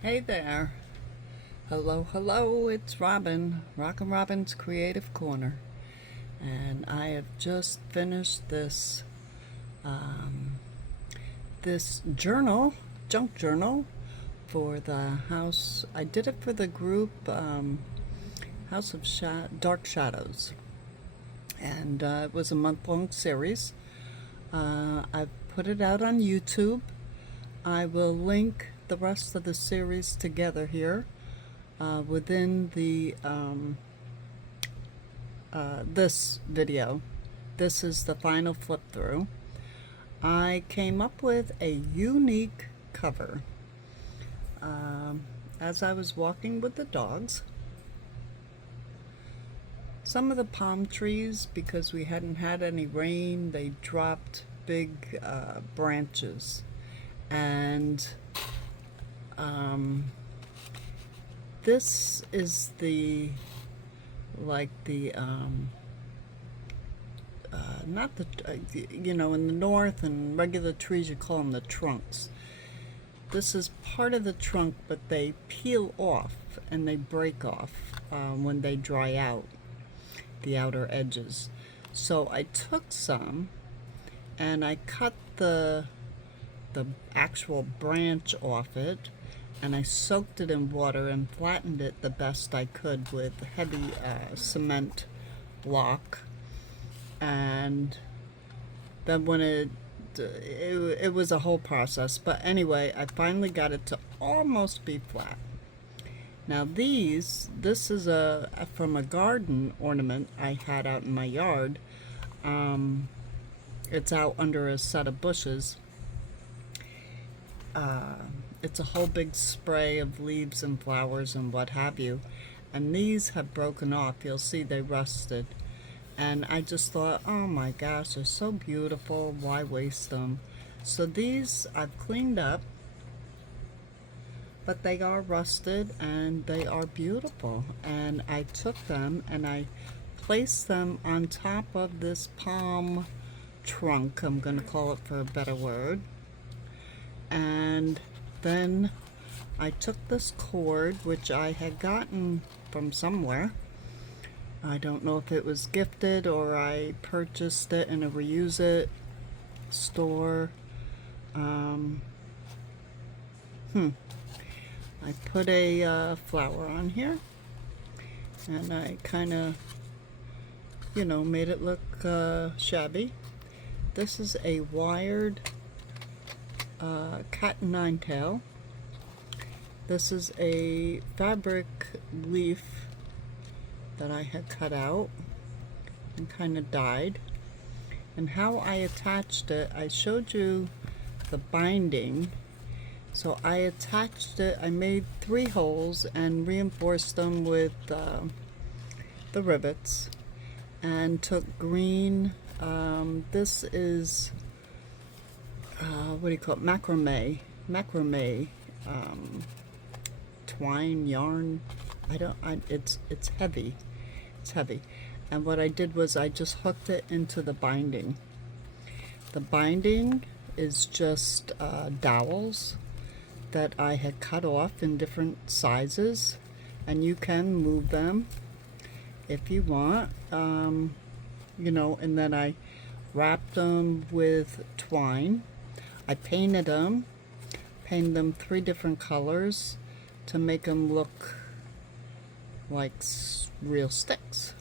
Hey there. Hello, hello. It's Robin, Rockin' Robin's Creative Corner. And I have just finished this journal, junk journal for the house. I did it for the group House of Dark Shadows. And it was a month-long series. I've put it out on YouTube. I will link the rest of the series together here within the this video. This is the final flip through. I came up with a unique cover. As I was walking with the dogs, some of the palm trees, because we hadn't had any rain, they dropped big branches. And this is not the, in the north and regular trees you call them the trunks. This is part of the trunk, but they peel off and they break off when they dry out, the outer edges. So I took some and I cut the actual branch off it, and I soaked it in water and flattened it the best I could with heavy cement block. And then when it was a whole process, but anyway, I finally got it to almost be flat. Now this is from a garden ornament I had out in my yard. It's out under a set of bushes. It's a whole big spray of leaves and flowers and what have you, and these have broken off. You'll see they rusted, and I just thought, oh my gosh, they're so beautiful, why waste them? So these I've cleaned up, but they are rusted and they are beautiful, and I took them and I placed them on top of this palm trunk, I'm going to call it for a better word. And then I took this cord, which I had gotten from somewhere. I don't know if it was gifted or I purchased it in a reuse it store. I put a flower on here, and I kind of, made it look shabby. This is a wired cat and nine tail. This is a fabric leaf that I had cut out and kind of dyed. And how I attached it, I showed you the binding. So I attached it, I made 3 holes and reinforced them with the rivets, and took green, this is what do you call it? Macrame twine yarn. It's heavy. It's heavy. And what I did was I just hooked it into the binding. The binding is just dowels that I had cut off in different sizes, and you can move them if you want, and then I wrapped them with twine. I painted them 3 different colors to make them look like real sticks.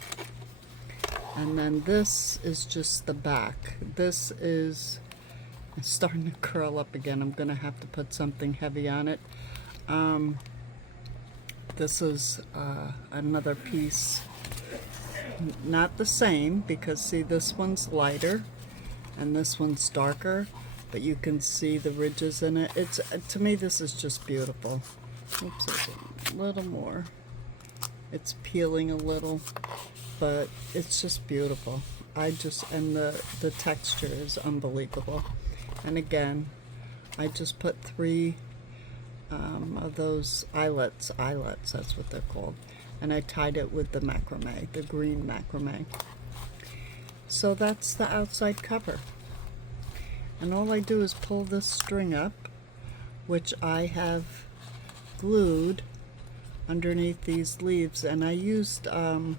And then this is just the back. This is starting to curl up again. I'm gonna have to put something heavy on it. This is another piece, not the same, because see, this one's lighter and this one's darker, but you can see the ridges in it. It's, to me, this is just beautiful. Oops, there's a little more. It's peeling a little, but it's just beautiful. And the texture is unbelievable. And again, I just put 3 of those eyelets, that's what they're called, and I tied it with the macrame, the green macrame. So that's the outside cover. And all I do is pull this string up, which I have glued underneath these leaves, and I used oh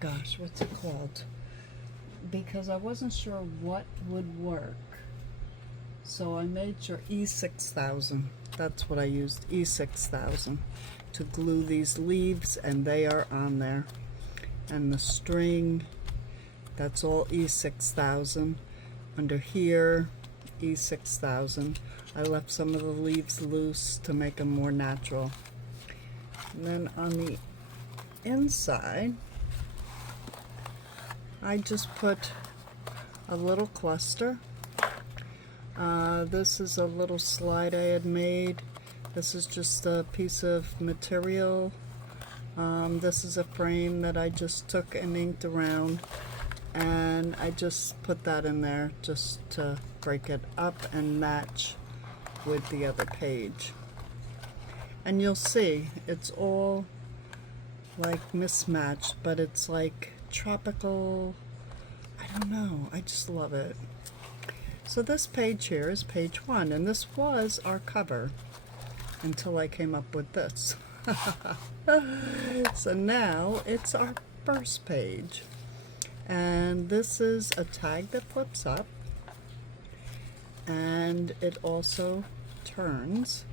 gosh, what's it called? Because I wasn't sure what would work, so I made sure E6000. That's what I used, E6000, to glue these leaves, and they are on there. And the string, that's all E6000. Under here, E6000. I left some of the leaves loose to make them more natural. And then on the inside, I just put a little cluster. This is a little slide I had made. This is just a piece of material. This is a frame that I just took and inked around, and I just put that in there just to break it up and match with the other page. And you'll see it's all like mismatched, but it's like tropical. I don't know, I just love it. So this page here is page 1, and this was our cover until I came up with this. So now it's our first page, and this is a tag that flips up, and it also turns,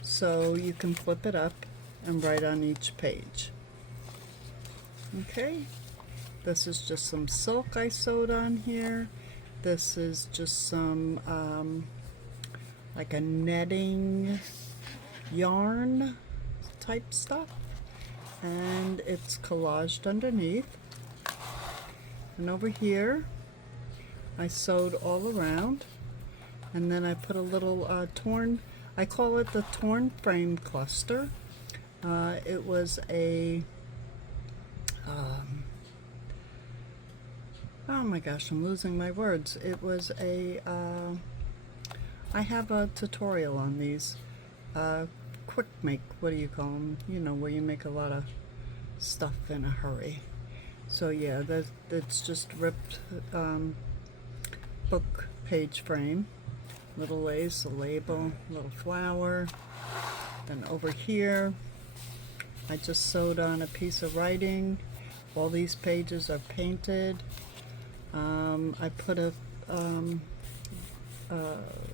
so you can flip it up and write on each page. Okay, this is just some silk I sewed on here. This is just some like a netting yarn type stuff, and it's collaged underneath. And over here I sewed all around, and then I put a little torn, I call it the torn frame cluster. It was a oh my gosh, I'm losing my words. It was a I have a tutorial on these quick make, what do you call them, you know, where you make a lot of stuff in a hurry. So yeah, that's just ripped book page frame, little lace, a label, little flower. Then over here I just sewed on a piece of writing. All these pages are painted. I put a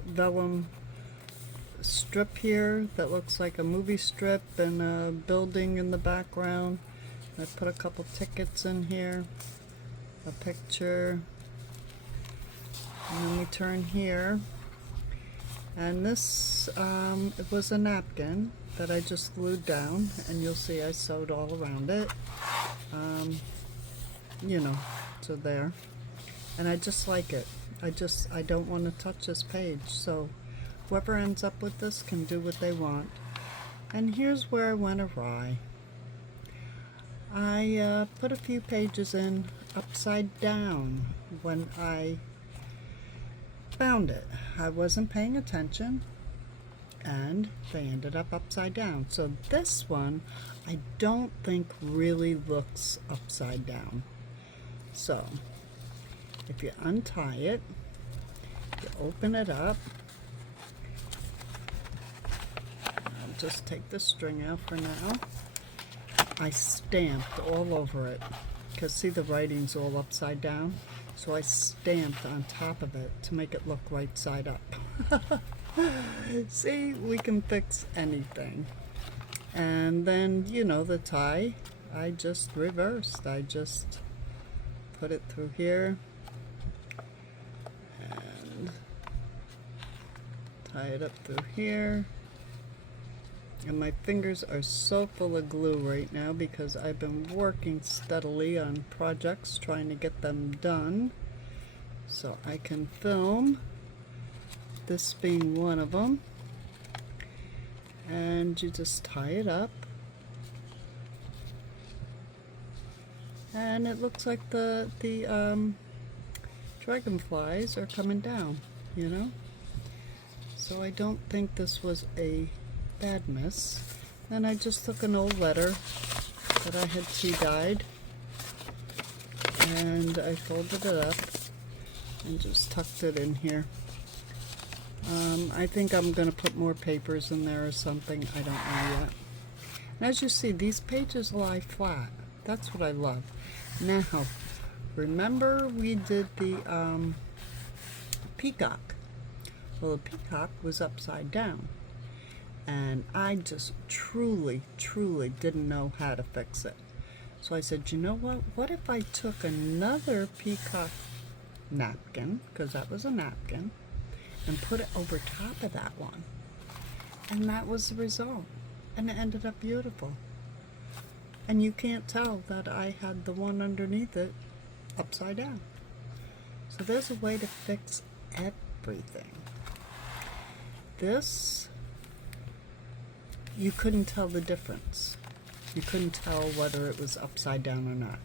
vellum strip here that looks like a movie strip and a building in the background. I put a couple tickets in here, a picture, and then we turn here, and this it was a napkin that I just glued down, and you'll see I sewed all around it, you know, so there. And I just like it. I don't want to touch this page, so whoever ends up with this can do what they want. And here's where I went awry. I put a few pages in upside down when I found it. I wasn't paying attention, and they ended up upside down. So this one I don't think really looks upside down. So if you untie it, you open it up. I'll just take the string out for now. I stamped all over it, because see, the writing's all upside down, so I stamped on top of it to make it look right side up. See, we can fix anything. And then, you know, the tie, I just reversed. I just put it through here and tie it up through here. And my fingers are so full of glue right now because I've been working steadily on projects trying to get them done so I can film, this being one of them. And you just tie it up, and it looks like the dragonflies are coming down, you know. So I don't think this was a bad miss. And I just took an old letter that I had tea-dyed, and I folded it up and just tucked it in here. I think I'm going to put more papers in there or something. I don't know yet. And as you see, these pages lie flat. That's what I love. Now, remember we did the peacock. Well, the peacock was upside down. And I just truly didn't know how to fix it. So I said, you know what? What if I took another peacock napkin, because that was a napkin, and put it over top of that one? And that was the result. And it ended up beautiful. And you can't tell that I had the one underneath it upside down. So there's a way to fix everything. This, you couldn't tell the difference. You couldn't tell whether it was upside down or not.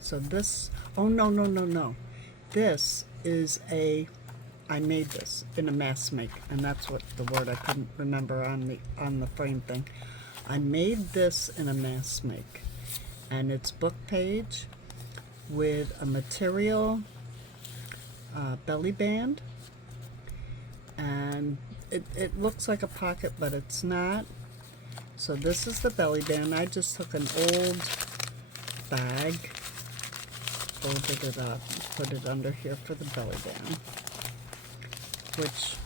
So this, oh no. This is I made this in a mass make, and that's what the word I couldn't remember on the frame thing. I made this in a mass make, and it's book page with a material belly band, and it looks like a pocket, but it's not. So this is the belly band. I just took an old bag, folded it up, put it under here for the belly band, which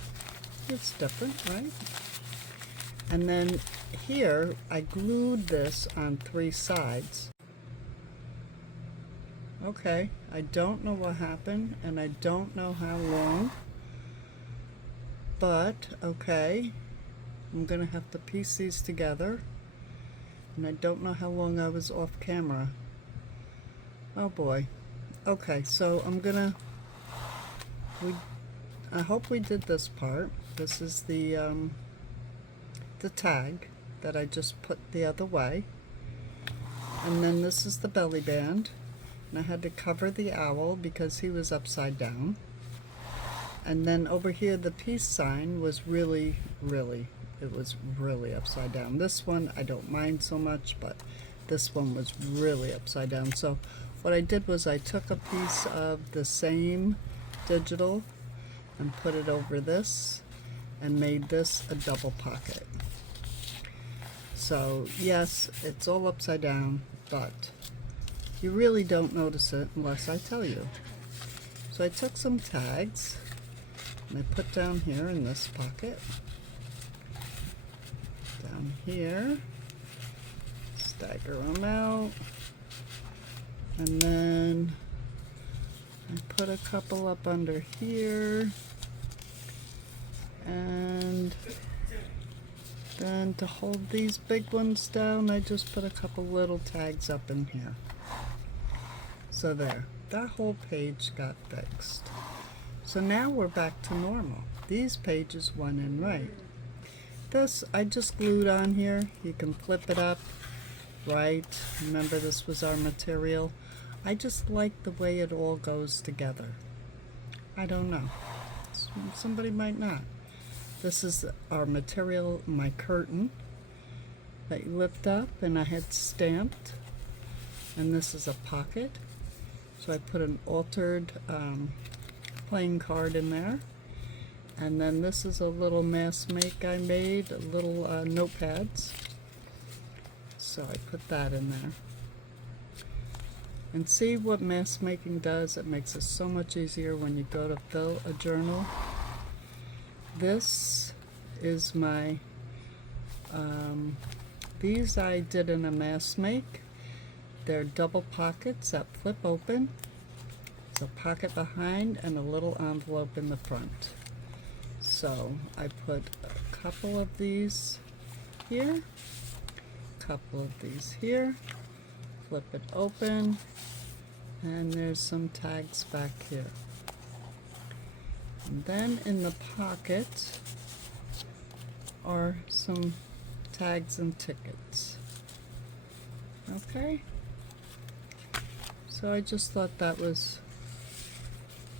is different, right? And then here, I glued this on 3 sides. Okay, I don't know what happened, and I don't know how long, but okay. I'm gonna have to piece these together, and I don't know how long I was off camera. Oh boy. Okay, so I hope we did this part. This is the tag that I just put the other way, and then this is the belly band, and I had to cover the owl because he was upside down. And then over here the peace sign was really upside down. This one I don't mind so much, but this one was really upside down. So what I did was I took a piece of the same digital and put it over this and made this a double pocket. So yes, it's all upside down, but you really don't notice it unless I tell you. So I took some tags and I put down here in this pocket, down here, stagger them out, and then I put a couple up under here, and then to hold these big ones down, I just put a couple little tags up in here. So there, that whole page got fixed. So now we're back to normal. These pages went in right. This I just glued on here. You can flip it up, right? Remember, this was our material. I just like the way it all goes together. I don't know. Somebody might not. This is our material, my curtain that you lift up, and I had stamped. And this is a pocket. So I put an altered playing card in there. And then this is a little mass make I made, little notepads. So I put that in there. And see what mass making does? It makes it so much easier when you go to fill a journal. This is my, these I did in a mass make. They're double pockets that flip open. There's a pocket behind and a little envelope in the front. So I put a couple of these here, couple of these here, flip it open, and there's some tags back here. And then in the pocket are some tags and tickets. Okay? So I just thought that was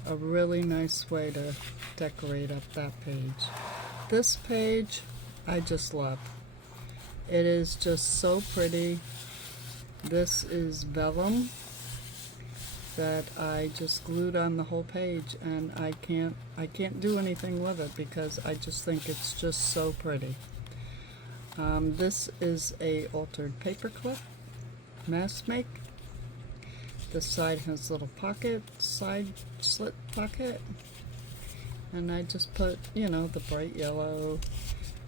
a really nice way to decorate up that page. This page I just love. It is just so pretty. This is vellum, that I just glued on the whole page, and I can't do anything with it because I just think it's just so pretty. This is a altered paper clip, mass make. This side has a little pocket, side slit pocket, and I just put, you know, the bright yellow,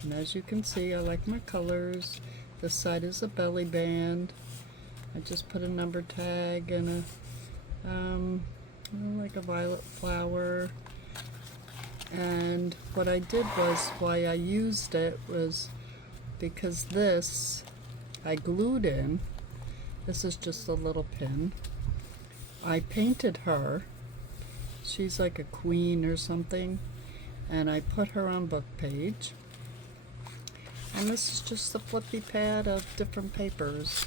and as you can see, I like my colors. This side is a belly band. I just put a number tag and like a violet flower. And what I did was, why I used it was because this I glued in. This is just a little pin. I painted her. She's like a queen or something, and I put her on book page. And this is just a flippy pad of different papers.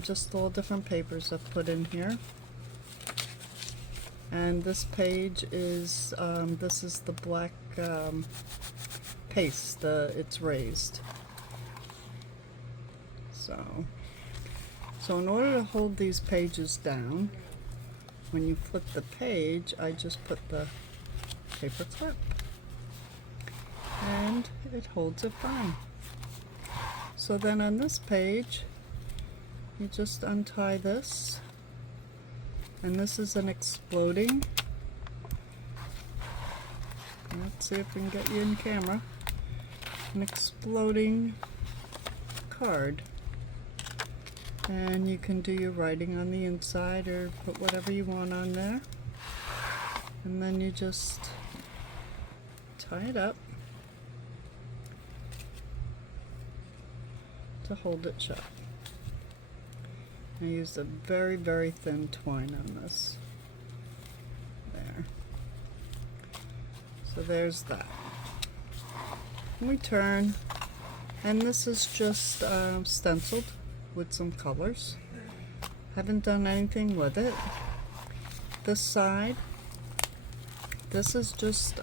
Just all different papers I've put in here. And this page is, this is the black paste, it's raised. So in order to hold these pages down, when you flip the page, I just put the paper clip, and it holds it fine. So then on this page, you just untie this, and this is an exploding, let's see if we can get you in camera, an exploding card. And you can do your writing on the inside or put whatever you want on there. And then you just tie it up to hold it shut. I used a very, very thin twine on this. There. So there's that. And we turn, and this is just stenciled with some colors. Haven't done anything with it. This side, this is just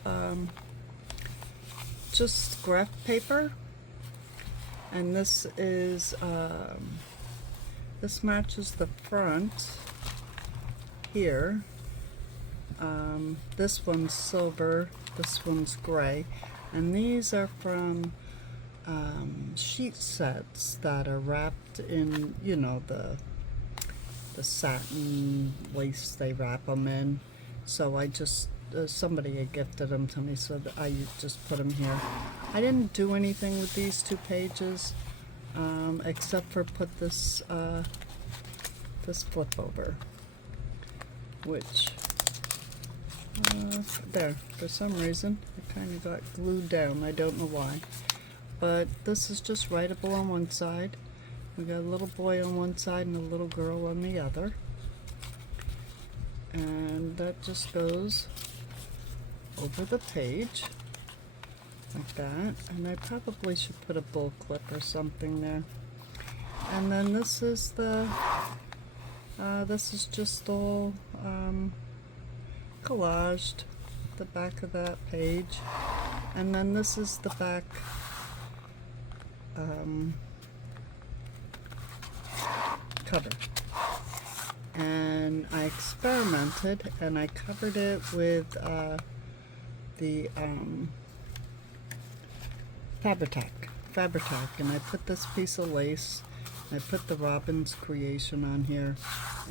graph paper, and this is this matches the front here. This one's silver, this one's gray, and these are from sheet sets that are wrapped in, you know, the satin lace they wrap them in. So I just, somebody had gifted them to me, so that I just put them here. I didn't do anything with these two pages, except for put this this flip over, which there, for some reason it kind of got glued down. I don't know why. But this is just writable on one side. We got a little boy on one side and a little girl on the other. And that just goes over the page like that. And I probably should put a bull clip or something there. And then this is the, this is just all collaged, the back of that page. And then this is the back cover, and I experimented and I covered it with the Fabri-Tac, and I put this piece of lace, I put the Robin's creation on here,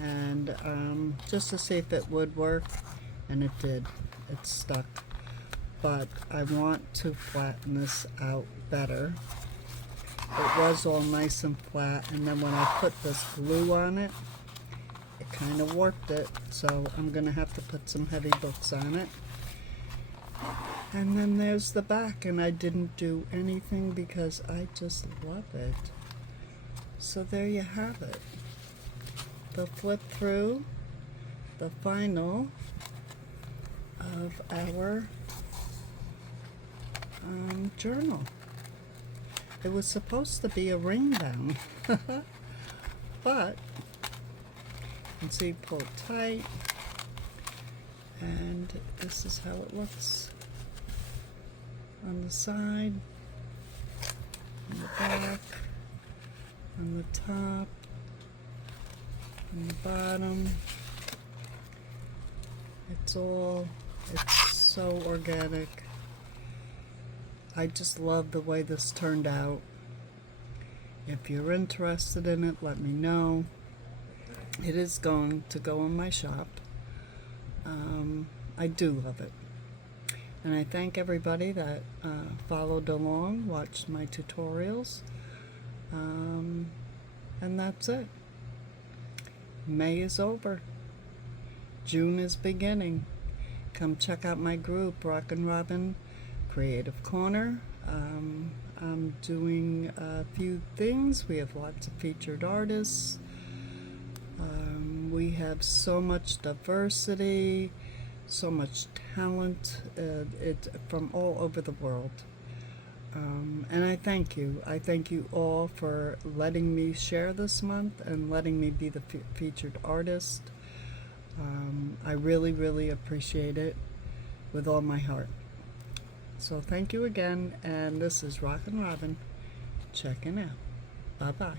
and just to see if it would work, and it did. It stuck, but I want to flatten this out better. It was all nice and flat, and then when I put this glue on it, it kind of warped it, so I'm going to have to put some heavy books on it. And then there's the back, and I didn't do anything because I just love it. So there you have it. The flip through, the final of our journal. It was supposed to be a ring down, but you can see, pull it tight, and this is how it looks on the side, on the back, on the top, on the bottom, It's so organic. I just love the way this turned out. If you're interested in it, let me know. It is going to go in my shop. I do love it. And I thank everybody that followed along, watched my tutorials. And that's it. May is over. June is beginning. Come check out my group, Rockin' Creative Corner. I'm doing a few things. We have lots of featured artists. We have so much diversity, so much talent from all over the world. And I thank you. I thank you all for letting me share this month and letting me be the featured artist. I really, really appreciate it with all my heart. So thank you again, and this is Rockin' Robin checking out. Bye-bye.